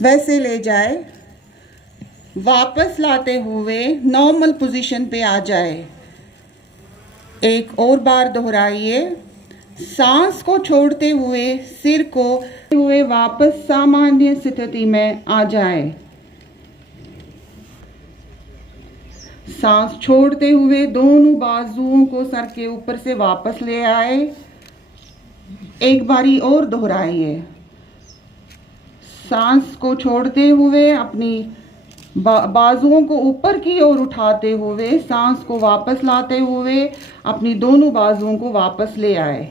वैसे ले जाए। वापस लाते हुए नॉर्मल पोजीशन पे आ जाए। एक और बार दोहराइए। सांस को छोड़ते हुए सिर को हुए वापस सामान्य स्थिति में आ जाए। सांस छोड़ते हुए दोनों बाजुओं को सर के ऊपर से वापस ले आए। एक बारी और दोहराइए। सांस को छोड़ते हुए अपनी बाजुओं को ऊपर की ओर उठाते हुए सांस को वापस लाते हुए अपनी दोनों बाजुओं को वापस ले आए।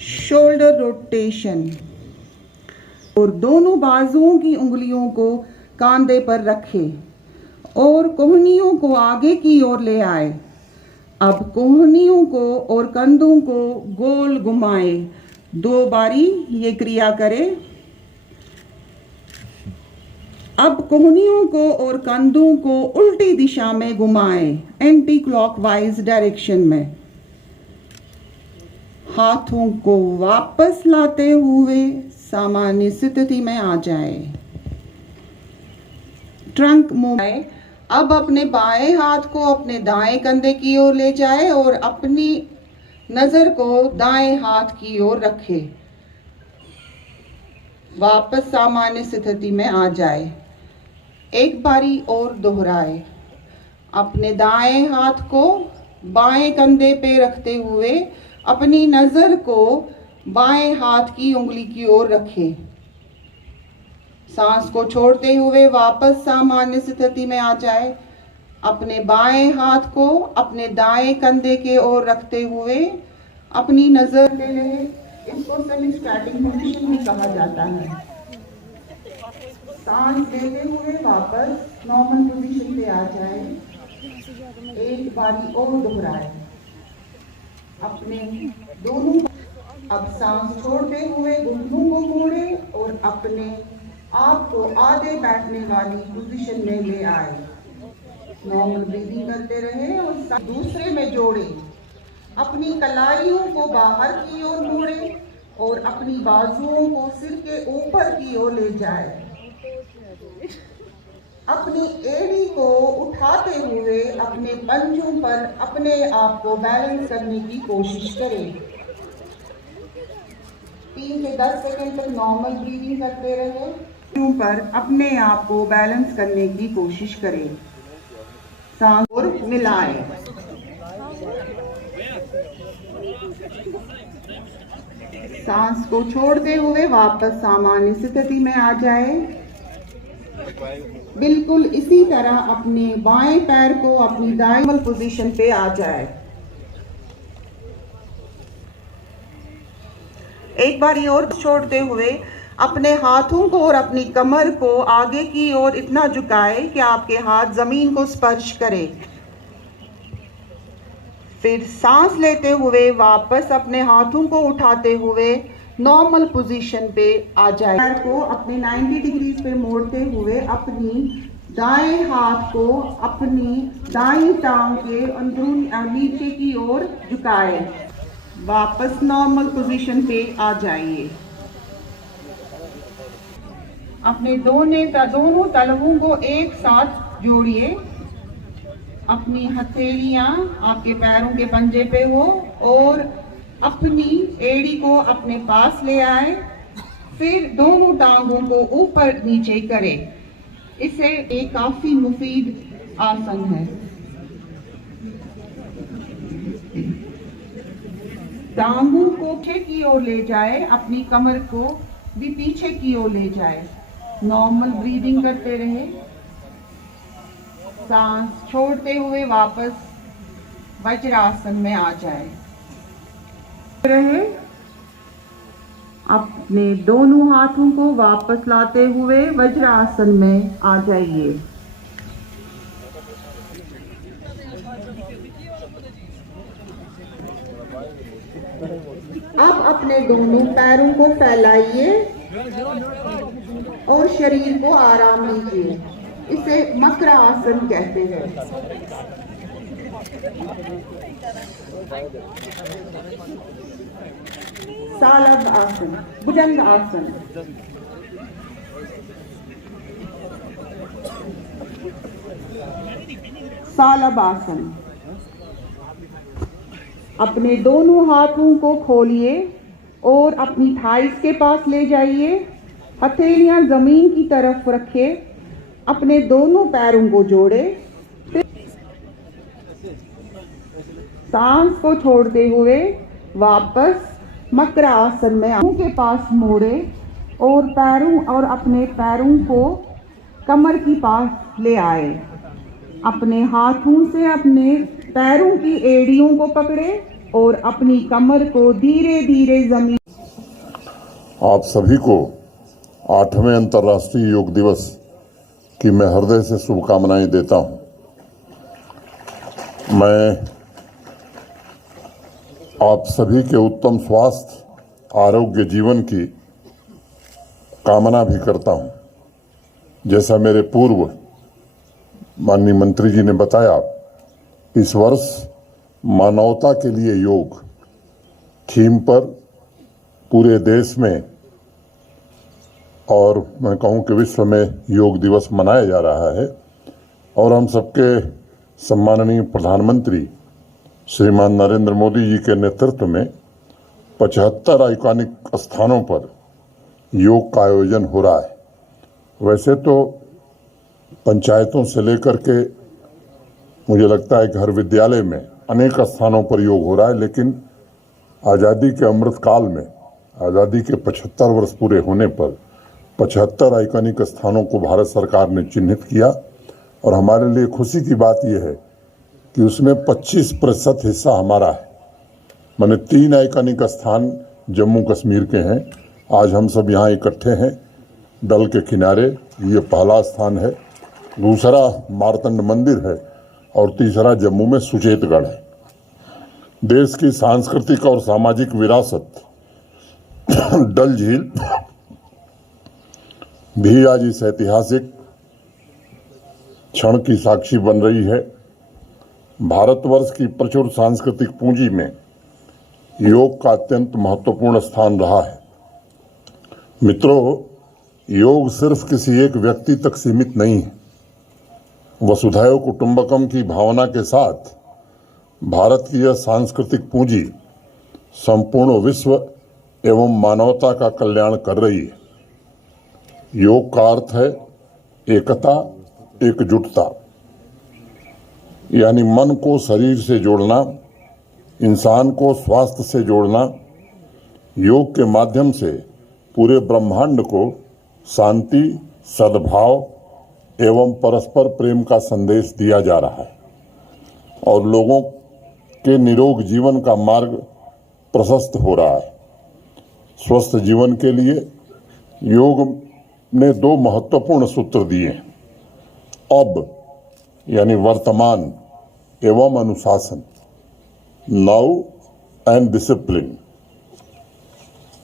Shoulder rotation. और दोनों बाजुओं की उंगलियों को कंधे पर रखें और कोहनियों को आगे की ओर ले आए। अब कोहनियों को और कंधों को गोल घुमाएं। 2 बारी ये क्रिया करें। अब कोहनियों को और कंधों को उल्टी दिशा में घुमाएं, एंटी क्लॉकवाइज डायरेक्शन में। हाथों को वापस लाते हुए सामान्य स्थिति में आ जाए। Trunk move. अब अपने बाएं हाथ को अपने दाएं कंधे की ओर ले जाए और अपनी नजर को दाएं हाथ की ओर रखे। वापस सामान्य स्थिति में आ जाए। एक बारी और दोहराए। अपने दाएं हाथ को बाएं कंधे पे रखते हुए अपनी नजर को बाएं हाथ की उंगली की ओर रखें। सांस को छोड़ते हुए वापस सामान्य स्थिति में आ जाए। अपने बाएं हाथ को अपने दाएं कंधे के ओर रखते हुए अपनी नजर ले लें। इसको सेमी स्टैटिक पोजीशन भी कहा जाता है। सांस लेते हुए वापस नॉर्मल पोजीशन पे आ जाए। एक बारी और दोहराए। अपने दोनों अब सांस छोड़ते हुए घुटनों को मोड़े और अपने आप को आधे बैठने वाली पोजीशन में ले आए। नॉर्मल ब्रीदिंग करते रहे और दूसरे में जोड़े। अपनी कलाइयों को बाहर की ओर मोड़े और अपनी बाजुओं को सिर के ऊपर की ओर ले जाए। अपनी एड़ी को उठाते हुए अपने पंजों पर अपने आप को बैलेंस करने की कोशिश करें। 3 से 10 सेकंड तक नॉर्मल ब्रीदिंग करते रहे। पंजों पर अपने आप को बैलेंस करने की कोशिश करें। सांस और मिलाएं। सांस को छोड़ते हुए वापस सामान्य स्थिति में आ जाए। बिल्कुल इसी तरह अपने बाएं पैर को अपनी दाएं पोजीशन पे आ जाए। एक बार और छोड़ते हुए अपने हाथों को और अपनी कमर को आगे की ओर इतना झुकाए कि आपके हाथ जमीन को स्पर्श करें। फिर सांस लेते हुए वापस अपने हाथों को उठाते हुए नॉर्मल पोजीशन पे आ जाए। पैर को अपने 90 डिग्री पे मोड़ते हुए अपनी दाएं हाथ को अपनी दाईं टांग के अंदरून नीचे की ओर झुकाए। वापस नॉर्मल पोजीशन पे आ जाइए। अपने दोनों तलवों को एक साथ जोड़िए। अपनी हथेलियां आपके पैरों के पंजे पे हो और अपनी एड़ी को अपने पास ले आए। फिर दोनों टांगों को ऊपर नीचे करें। इसे एक काफी मुफीद आसन है। टांगों को पीछे की ओर ले जाए। अपनी कमर को भी पीछे की ओर ले जाए। नॉर्मल ब्रीदिंग करते रहे। सांस छोड़ते हुए वापस वज्रासन में आ जाए। रहे। अपने दोनों हाथों को वापस लाते हुए वज्रासन में आ जाइए। अब अपने दोनों पैरों को फैलाइए और शरीर को आराम दीजिए। इसे मकर आसन कहते हैं। सालभ आसन, भुजंग आसन। सालबासन। अपने दोनों हाथों को खोलिए और अपनी थाइस के पास ले जाइए। हथेलियां जमीन की तरफ रखिए। अपने दोनों पैरों को जोड़े। सांस को छोड़ते हुए वापस मकर आसन में मुंह के पास मोड़े और अपने पैरों को कमर के पास ले आए। अपने हाथों से अपने पैरों की एड़ियों को पकड़े और अपनी कमर को धीरे धीरे जमीन। आप सभी को 8वें अंतर्राष्ट्रीय योग दिवस की मैं हृदय से शुभकामनाएं देता हूं। मैं आप सभी के उत्तम स्वास्थ्य, आरोग्य जीवन की कामना भी करता हूं। जैसा मेरे पूर्व माननीय मंत्री जी ने बताया, इस वर्ष मानवता के लिए योग थीम पर पूरे देश में और मैं कहूं कि विश्व में योग दिवस मनाया जा रहा है। और हम सबके सम्माननीय प्रधानमंत्री श्रीमान नरेंद्र मोदी जी के नेतृत्व में 75 आइकॉनिक स्थानों पर योग का आयोजन हो रहा है। वैसे तो पंचायतों से लेकर के मुझे लगता है कि हर विद्यालय में अनेक स्थानों पर योग हो रहा है, लेकिन आज़ादी के अमृत काल में, आज़ादी के 75 वर्ष पूरे होने पर 75 आइकॉनिक स्थानों को भारत सरकार ने चिन्हित किया। और हमारे लिए खुशी की बात यह है कि उसमें 25% हिस्सा हमारा है। माने 3 आइकॉनिक स्थान जम्मू कश्मीर के हैं। आज हम सब यहाँ इकट्ठे हैं डल के किनारे। ये पहला स्थान है, दूसरा मार्तंड मंदिर है और तीसरा जम्मू में सुचेतगढ़ है। देश की सांस्कृतिक और सामाजिक विरासत डल झील भी आज इस ऐतिहासिक क्षण की साक्षी बन रही है। भारतवर्ष की प्रचुर सांस्कृतिक पूंजी में योग का अत्यंत महत्वपूर्ण स्थान रहा है। मित्रों, योग सिर्फ किसी एक व्यक्ति तक सीमित नहीं है। वसुधैव कुटुंबकम की भावना के साथ भारत की यह सांस्कृतिक पूंजी संपूर्ण विश्व एवं मानवता का कल्याण कर रही है। योग का अर्थ है एकता, एकजुटता, यानी मन को शरीर से जोड़ना, इंसान को स्वास्थ्य से जोड़ना। योग के माध्यम से पूरे ब्रह्मांड को शांति, सद्भाव एवं परस्पर प्रेम का संदेश दिया जा रहा है और लोगों के निरोग जीवन का मार्ग प्रशस्त हो रहा है। स्वस्थ जीवन के लिए योग ने 2 महत्वपूर्ण सूत्र दिए हैं, अब यानी वर्तमान एवं अनुशासन, नाउ एंड डिसिप्लिन।